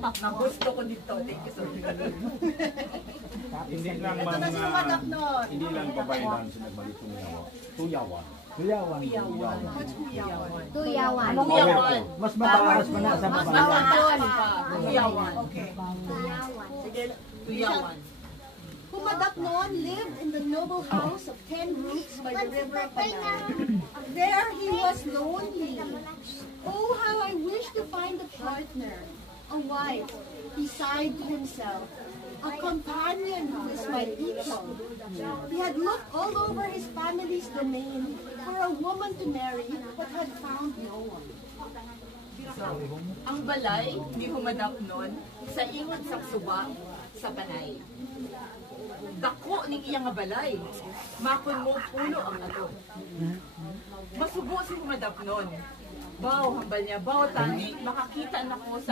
Na gusto ko dito. Thank you so much. Hindi lang hindi lang babae lang sila nagbalik tuyawan. Tuyawan. Tuyawan. Mas mataas pa na sa babae. Tuyawan. Okay. Tuyawan. Sige, tuyawan. Humadaknon lived in the noble house of 10 rooms by the river of Panay. There he was lonely. Oh, how I wish to find a partner, a wife, he sighed to himself, a companion who is my equal. He had looked all over his family's domain for a woman to marry, but had found no one. So, ang balay, hindi humadaknon, sa ingon sa suba, sa Panay. Dako ning iyang nga balay, makon mo puno ang ato. Masubo si humadaknon. Baw, hambal niya, baw tani, makakita na ko sa